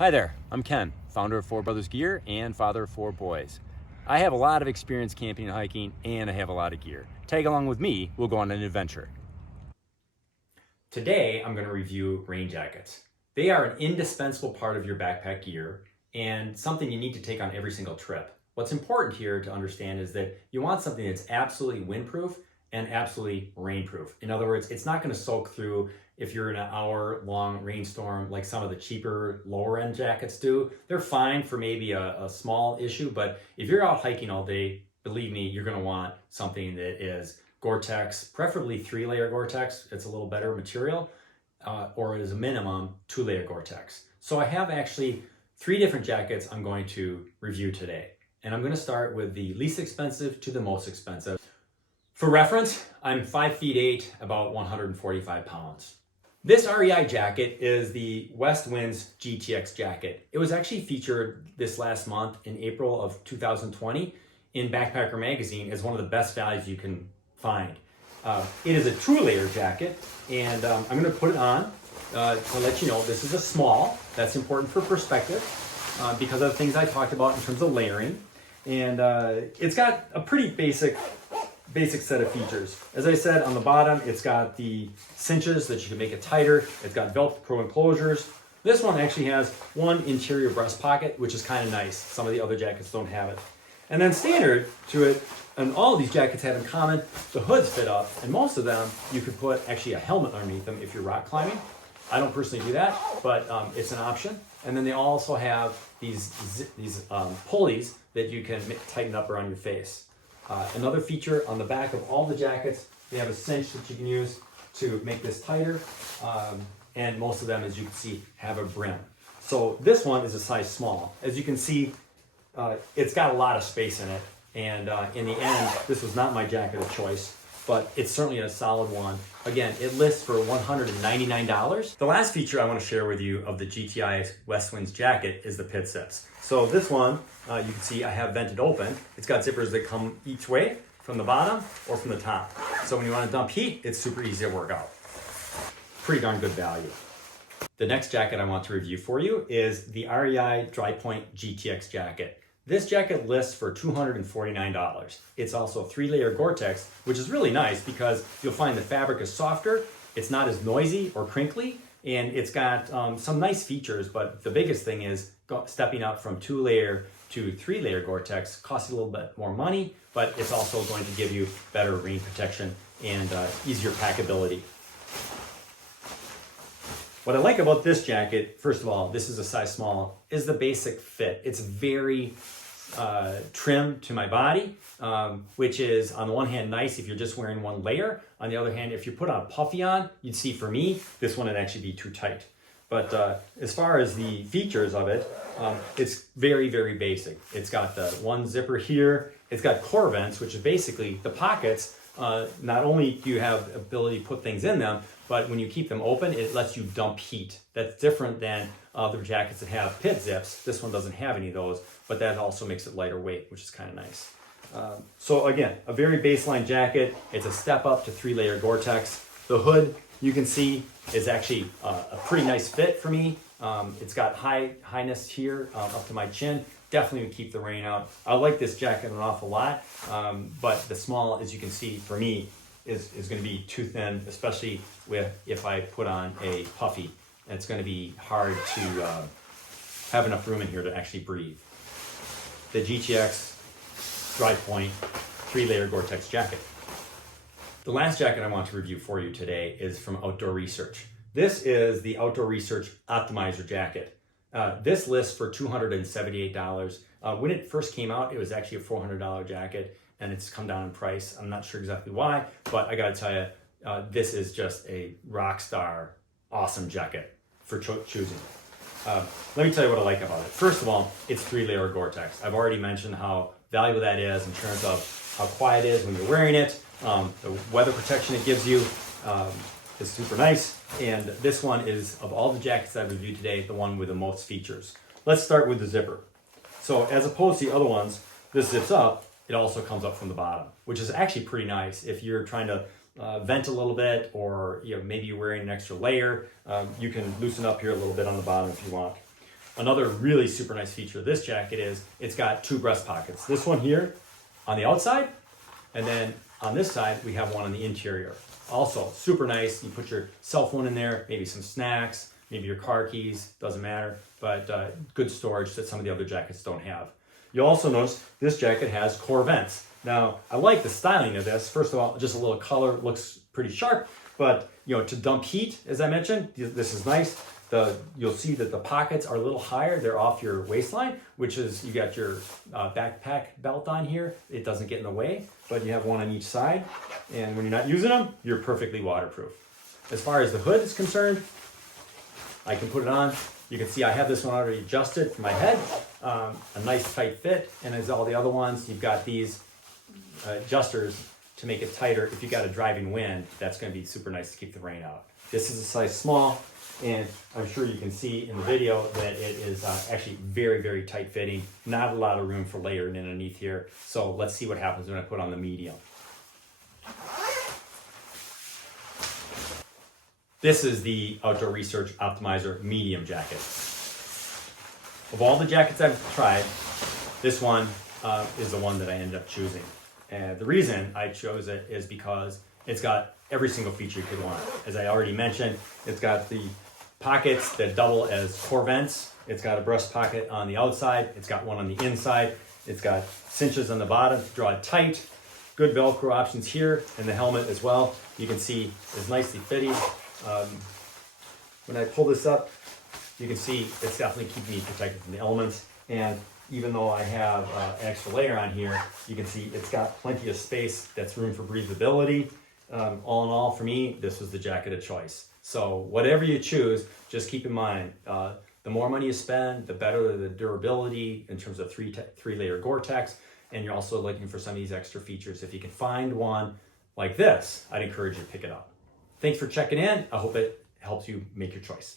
Hi there, I'm Ken, founder of Four Brothers Gear and father of four boys. I have a lot of experience camping and hiking, and I have a lot of gear. Tag along with me, we'll go on an adventure. Today, I'm going to review rain jackets. They are an indispensable part of your backpack gear and something you need to take on every single trip. What's important here to understand is that you want something that's absolutely windproof and absolutely rainproof. In other words, it's not going to soak through if you're in an hour-long rainstorm like some of the cheaper lower-end jackets do. They're fine for maybe a small issue, but if you're out hiking all day, believe me, you're going to want something that is Gortex, preferably 3-layer Gortex. It's a little better material, or as a minimum, 2-layer Gortex. So I have actually 3 different jackets I'm going to review today. And I'm going to start with the least expensive to the most expensive. For reference, I'm 5'8", about 145 pounds. This REI jacket is the Westwinds GTX jacket. It was actually featured this last month in April of 2020 in Backpacker magazine as one of the best values you can find. It is a 2-layer jacket, and I'm going to put it on to let you know this is a small. That's important for perspective because of the things I talked about in terms of layering. And it's got a pretty basic set of features. As I said, on the bottom, it's got the cinches that you can make it tighter. It's got Velcro enclosures. This one actually has one interior breast pocket, which is kind of nice. Some of the other jackets don't have it. And then standard to it, and all of these jackets have in common, the hoods fit up, and most of them, you could put actually a helmet underneath them if you're rock climbing. I don't personally do that, but it's an option. And then they also have these pulleys that you can tighten up around your face. Another feature on the back of all the jackets, they have a cinch that you can use to make this tighter. And most of them, as you can see, have a brim. So this one is a size small. As you can see, it's got a lot of space in it. And in the end, this was not my jacket of choice, but it's certainly a solid one. Again, it lists for $199. The last feature I want to share with you of the GTI Westwinds jacket is the pit zips. So this one, you can see I have vented open. It's got zippers that come each way, from the bottom or from the top. So when you want to dump heat, it's super easy to work out. Pretty darn good value. The next jacket I want to review for you is the REI Drypoint GTX jacket. This jacket lists for $249. It's also 3-layer Gore-Tex, which is really nice because you'll find the fabric is softer, it's not as noisy or crinkly, and it's got some nice features, but the biggest thing is stepping up from 2-layer to 3-layer Gore-Tex costs you a little bit more money, but it's also going to give you better rain protection and easier packability. What I like about this jacket, first of all, this is a size small, is the basic fit. It's very trim to my body, which is on the one hand nice if you're just wearing one layer. On the other hand, if you put on a puffy on, you'd see for me, this one would actually be too tight. But as far as the features of it, it's very, very basic. It's got the one zipper here. It's got core vents, which is basically the pockets. Not only do you have the ability to put things in them, but when you keep them open, it lets you dump heat. That's different than other jackets that have pit zips. This one doesn't have any of those, but that also makes it lighter weight, which is kind of nice. So again, a very baseline jacket. It's a step up to 3-layer Gore-Tex. The hood, you can see, is actually a pretty nice fit for me. It's got highness here up to my chin. Definitely would keep the rain out. I like this jacket an awful lot, but the small, as you can see, for me, is going to be too thin, especially if I put on a puffy. It's going to be hard to have enough room in here to actually breathe. The GTX Drypoint 3-layer Gore-Tex jacket. The last jacket I want to review for you today is from Outdoor Research. This is the Outdoor Research Optimizer jacket. This lists for $278. When it first came out, it was actually a $400 jacket, and it's come down in price. I'm not sure exactly why, but I gotta tell you, this is just a rock star, awesome jacket for choosing. Let me tell you what I like about it. First of all, it's 3-layer Gore-Tex. I've already mentioned how valuable that is in terms of how quiet it is when you're wearing it, the weather protection it gives you. Is super nice, and this one is, of all the jackets I've reviewed today, the one with the most features. Let's start with the zipper. So as opposed to the other ones, this zips up, it also comes up from the bottom, which is actually pretty nice if you're trying to vent a little bit, or maybe you're wearing an extra layer. You can loosen up here a little bit on the bottom if you want. Another really super nice feature of this jacket is it's got 2 breast pockets. This one here on the outside, and then on this side, we have one on the interior. Also, super nice. You put your cell phone in there, maybe some snacks, maybe your car keys, doesn't matter, but good storage that some of the other jackets don't have. You'll also notice this jacket has core vents. Now, I like the styling of this. First of all, just a little color, looks pretty sharp, but to dump heat, as I mentioned, this is nice. You'll see that the pockets are a little higher. They're off your waistline, which is, you got your backpack belt on here. It doesn't get in the way, but you have one on each side. And when you're not using them, you're perfectly waterproof. As far as the hood is concerned, I can put it on. You can see I have this one already adjusted for my head. A nice tight fit. And as all the other ones, you've got these adjusters to make it tighter. If you've got a driving wind, that's going to be super nice to keep the rain out. This is a size small. And I'm sure you can see in the video that it is actually very, very tight fitting. Not a lot of room for layering underneath here. So let's see what happens when I put on the medium. This is the Outdoor Research Optimizer medium jacket. Of all the jackets I've tried, this one is the one that I ended up choosing. And the reason I chose it is because it's got every single feature you could want. As I already mentioned, it's got the pockets that double as core vents. It's got a breast pocket on the outside. It's got one on the inside. It's got cinches on the bottom to draw it tight. Good Velcro options here, and the helmet as well. You can see it's nicely fitting. When I pull this up, you can see it's definitely keeping me protected from the elements. And even though I have an extra layer on here, you can see it's got plenty of space. That's room for breathability. All in all, for me, this was the jacket of choice. So whatever you choose, just keep in mind, the more money you spend, the better the durability in terms of three-layer Gore-Tex, and you're also looking for some of these extra features. If you can find one like this, I'd encourage you to pick it up. Thanks for checking in. I hope it helps you make your choice.